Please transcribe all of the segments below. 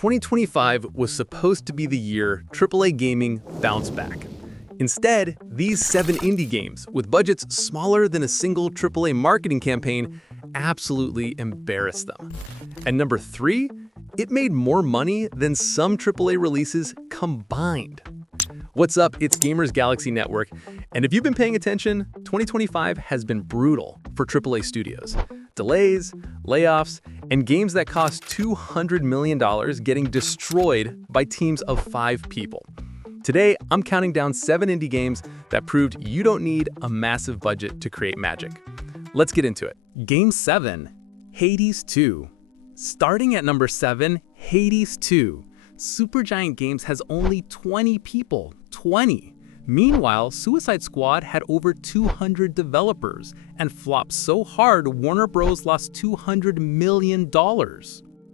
2025 was supposed to be the year AAA gaming bounced back. Instead, these 7 indie games, with budgets smaller than a single AAA marketing campaign, absolutely embarrassed them. And number 3, it made more money than some AAA releases combined. What's up? It's Gamers Galaxy Network, and if you've been paying attention, 2025 has been brutal for AAA studios. Delays, layoffs, and games that cost $200 million getting destroyed by teams of 5 people. Today, I'm counting down 7 indie games that proved you don't need a massive budget to create magic. Let's get into it. Game 7, Hades 2. Starting at number 7, Hades 2. Supergiant Games has only 20 people. 20! Meanwhile, Suicide Squad had over 200 developers and flopped so hard Warner Bros. Lost $200 million.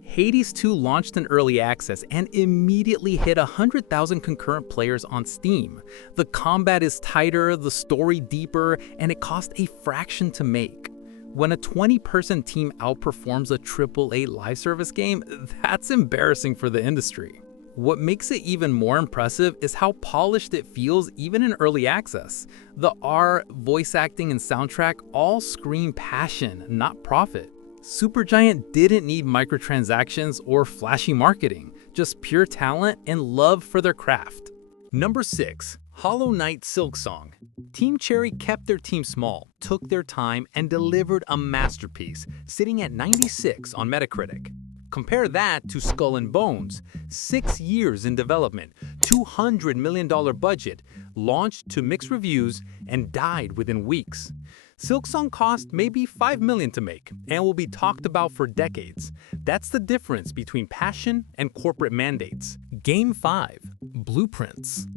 Hades 2 launched in early access and immediately hit 100,000 concurrent players on Steam. The combat is tighter, the story deeper, and it cost a fraction to make. When a 20-person team outperforms a AAA live service game, that's embarrassing for the industry. What makes it even more impressive is how polished it feels even in early access. The art, voice acting, and soundtrack all scream passion, not profit. Supergiant didn't need microtransactions or flashy marketing, just pure talent and love for their craft. Number 6, Hollow Knight Silksong. Team Cherry kept their team small, took their time, and delivered a masterpiece, sitting at 96 on Metacritic. Compare that to Skull and Bones, 6 years in development, $200 million budget, launched to mixed reviews, and died within weeks. Silksong cost maybe $5 million to make, and will be talked about for decades. That's the difference between passion and corporate mandates. Game 5, Blueprints.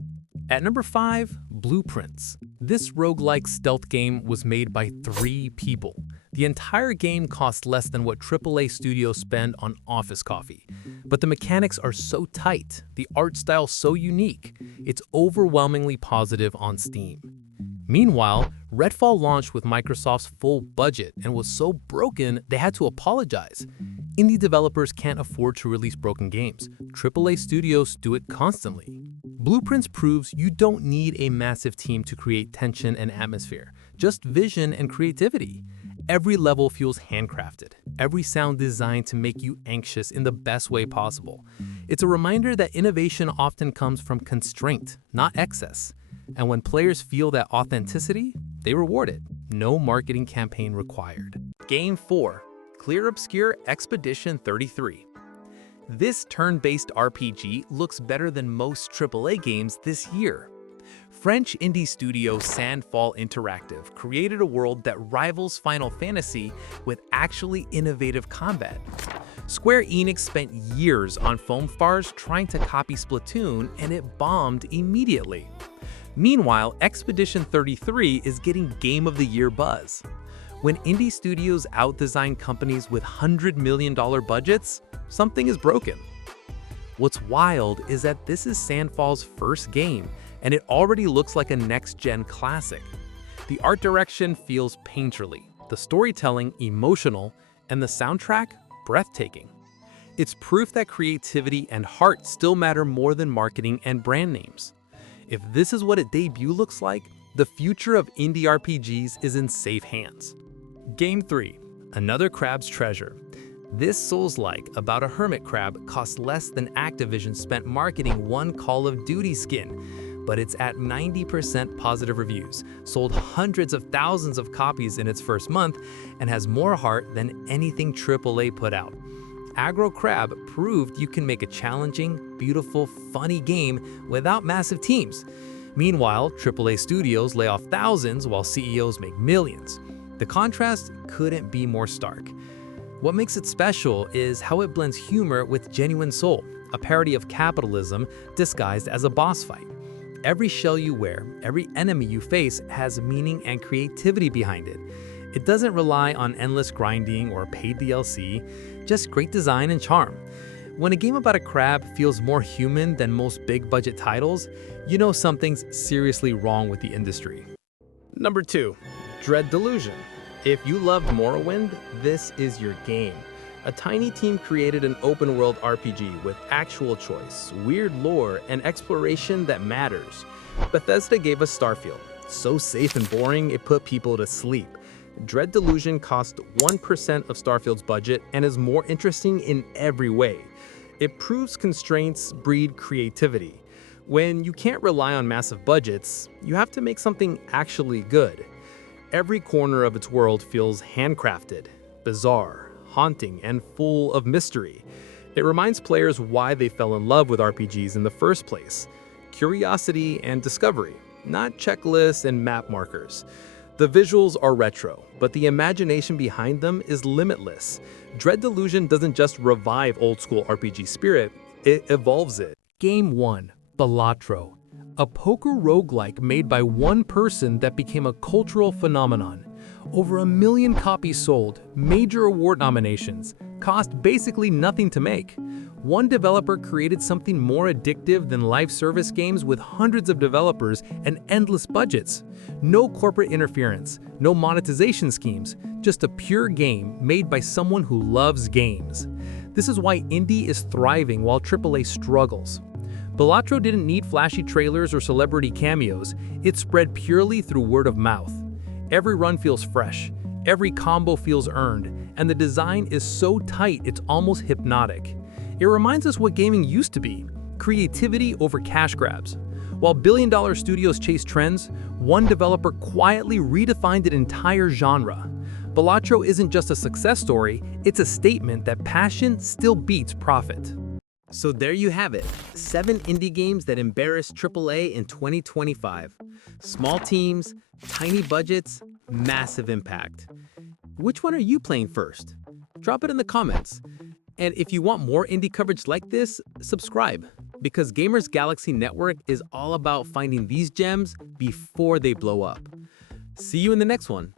At number 5, Blueprints. This roguelike stealth game was made by 3 people. The entire game costs less than what AAA studios spend on office coffee. But the mechanics are so tight, the art style so unique, it's overwhelmingly positive on Steam. Meanwhile, Redfall launched with Microsoft's full budget and was so broken they had to apologize. Indie developers can't afford to release broken games. AAA studios do it constantly. Blueprints proves you don't need a massive team to create tension and atmosphere, just vision and creativity. Every level feels handcrafted, every sound designed to make you anxious in the best way possible. It's a reminder that innovation often comes from constraint, not excess. And when players feel that authenticity, they reward it. No marketing campaign required. Game 4, Clair Obscur Expedition 33. This turn-based RPG looks better than most AAA games this year. French indie studio Sandfall Interactive created a world that rivals Final Fantasy with actually innovative combat. Square Enix spent years on foam bars trying to copy Splatoon, and it bombed immediately. Meanwhile, Expedition 33 is getting Game of the Year buzz. When indie studios outdesign companies with $100 million budgets, something is broken. What's wild is that this is Sandfall's first game, and it already looks like a next-gen classic. The art direction feels painterly, the storytelling emotional, and the soundtrack breathtaking. It's proof that creativity and heart still matter more than marketing and brand names. If this is what a debut looks like, the future of indie RPGs is in safe hands. Game 3, Another Crab's Treasure. This Souls-like about a hermit crab costs less than Activision spent marketing one Call of Duty skin, but it's at 90% positive reviews, sold hundreds of thousands of copies in its first month, and has more heart than anything AAA put out. Aggro Crab proved you can make a challenging, beautiful, funny game without massive teams. Meanwhile, AAA studios lay off thousands while CEOs make millions. The contrast couldn't be more stark. What makes it special is how it blends humor with genuine soul, a parody of capitalism disguised as a boss fight. Every shell you wear, every enemy you face has meaning and creativity behind it. It doesn't rely on endless grinding or paid DLC, just great design and charm. When a game about a crab feels more human than most big-budget titles, you know something's seriously wrong with the industry. Number 2, Dread Delusion. If you loved Morrowind, this is your game. A tiny team created an open-world RPG with actual choice, weird lore, and exploration that matters. Bethesda gave us Starfield, so safe and boring it put people to sleep. Dread Delusion cost 1% of Starfield's budget and is more interesting in every way. It proves constraints breed creativity. When you can't rely on massive budgets, you have to make something actually good. Every corner of its world feels handcrafted, bizarre, haunting, and full of mystery. It reminds players why they fell in love with RPGs in the first place. Curiosity and discovery, not checklists and map markers. The visuals are retro, but the imagination behind them is limitless. Dread Delusion doesn't just revive old-school RPG spirit, it evolves it. Game 1, Balatro, a poker roguelike made by one person that became a cultural phenomenon. Over 1 million copies sold, major award nominations, cost basically nothing to make. One developer created something more addictive than live service games with hundreds of developers and endless budgets. No corporate interference, no monetization schemes, just a pure game made by someone who loves games. This is why indie is thriving while AAA struggles. Balatro didn't need flashy trailers or celebrity cameos, it spread purely through word of mouth. Every run feels fresh, every combo feels earned, and the design is so tight it's almost hypnotic. It reminds us what gaming used to be, creativity over cash grabs. While billion-dollar studios chase trends, one developer quietly redefined an entire genre. Balatro isn't just a success story, it's a statement that passion still beats profit. So there you have it, 7 indie games that embarrassed AAA in 2025. Small teams, tiny budgets, massive impact. Which one are you playing first? Drop it in the comments. And if you want more indie coverage like this, subscribe, because Gamers Galaxy Network is all about finding these gems before they blow up. See you in the next one.